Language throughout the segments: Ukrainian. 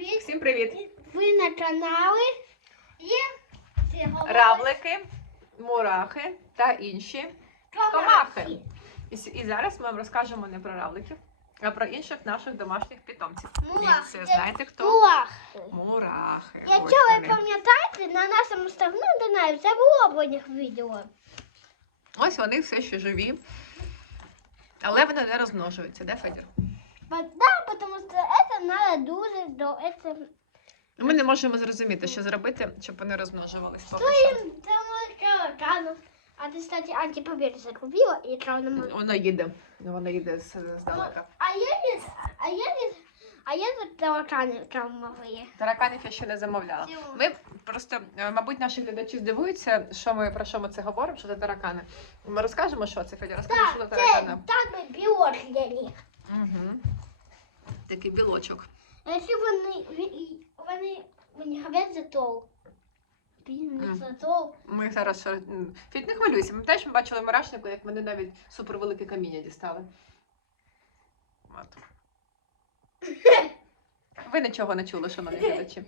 привіт! Всім привіт! Ви на каналі є Равлики, мурахи та інші комахи. І, с- і зараз ми вам розкажемо не про равликів, а про інших наших домашніх питомців. Мурахи. І це знаєте хто? Мурахи. Мурахи. Якщо Ось ви вони. пам'ятаєте, на нашому старому каналі це було про них відео. Ось вони все ще живі. Але вони не розмножуються, де Федір? Ба- Да, тому що це надо дуже до этого. Ми не можемо зрозуміти, що зробити, щоб вони розмножувались. поки що. Рано. А ти, кстати, антипобір закупила і чорному. Воно їде. Воно їде з- здалека. А я не, а я не, а я за таракани чорнові. Тараканів я ще не замовляла. Чому? Ми просто, е, мабуть, наші глядачі здивуються, що ми про що ми це говоримо, що це таракани. Ми розкажемо, що це Федя, розкажи, що це Так, таракани. так би білок для них. Угу. Такий білочок. Якщо вони, вони, вони говорять за за тол. Ми зараз ще- м, не хвилюйся. Ми теж бачили мурашнику, як вони навіть супервелике каміння дістали. От. Ви нічого не чули, шановні глядачі.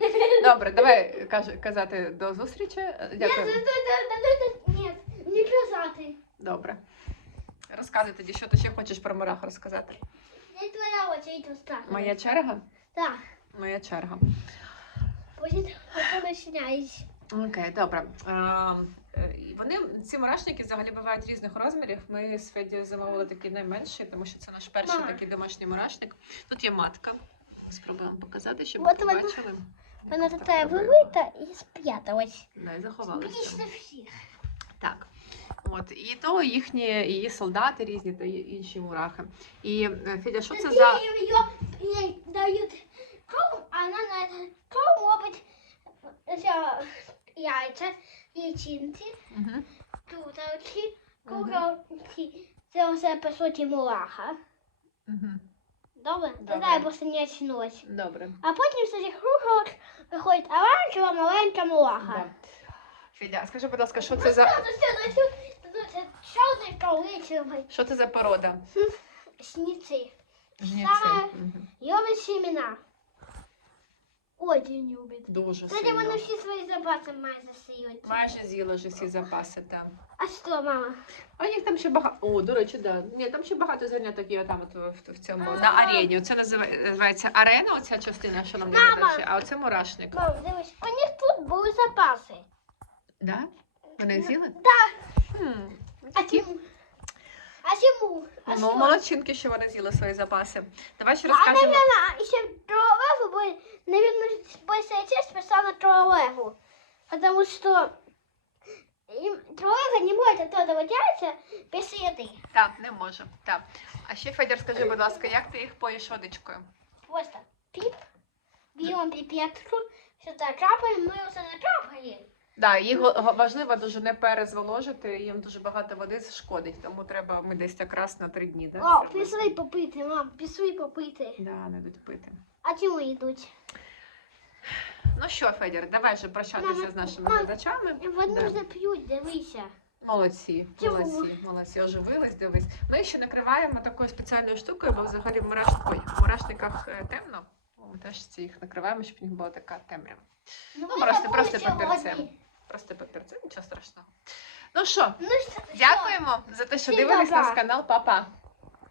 Добре, давай каж- казати до зустрічі. Дякую. Ні, не казати. Добре. Розказуй тоді, що ти ще хочеш про мурах розказати. Не твоя очередь остання. Моя черга? Так. Моя черга. Потім починаєш. Окей, добре. Е, Вони ці мурашники взагалі бувають різних розмірів. Ми з Феді замовили такий найменший, тому що це наш перший Мама. такий домашній мурашник. Тут є матка. Спробуємо показати, щоб От ви вона- бачили. Вона така робила. і спряталась. Да, і заховалися. Більше всіх. Так. От, і то їхні її солдати різні та інші мурахи. І е, Федя, що це за. їй їй дають корм, а вона на этот корм робить ця яйця, яйцінці, Угу. тутовки, Мгм. куколки. Це все по суті мураха. Угу. Добре? Добре. Тоді я просто не очнулась. Добре. А потім з цих куколок виходить оранжева маленька мураха. Да. Федя, а скажи, будь ласка, що це за що це за порода? Сніці. Жніці. Саме-. Любить семена. Очень любить. Дуже Тоді сильно. вони всі свої запаси майже сіють. Майже з'їла вже всі запаси там. А що, мама? А їх там ще багато. О, до речі, да. Ні, там ще багато зерняток є там от в, в цьому А. на арені. Це називає- називається арена, оця частина, що нам не Мама. глядачі, а оце мурашник. Мам, дивись, у них тут були запаси. Да? Вони з'їли? Да. Хм. А чому? А чому? А Ну, що? молодчинки, що вони з'їли свої запаси. Давай ще А, розкажемо. наверное, еще королеву бы, наверное, большая часть пошла на королеву. Потому что им, королева не может оттуда яйца без еды. Так, не можу. Так. А ще Федір, скажи, будь ласка, як ти їх поїш водичкою? Просто пип, берем пипетку, сюда капаем, мы уже накапали. Да, їх важливо дуже не перезволожити, їм дуже багато води шкодить, тому треба ми десь якраз на три дні. Да? О, пішли попити, мам, пішли попити. Да, не йдуть пити. А чому йдуть? Ну що, Федір, давай вже прощатися Мама, з нашими мама, глядачами. Вони Да. вже п'ють, дивися. Молодці, Чому? молодці, молодці, оживились, дивись. Ми ще накриваємо такою спеціальною штукою, бо взагалі в мураш... Ой, в мурашниках е, темно. Ми теж їх накриваємо, щоб в них була така темрява. Ну, Ну, просто- просто сьогодні. Папірцем. папір, це нічого страшного. Ну що, Ну, дякуємо за те, що дивились наш канал. Па-па!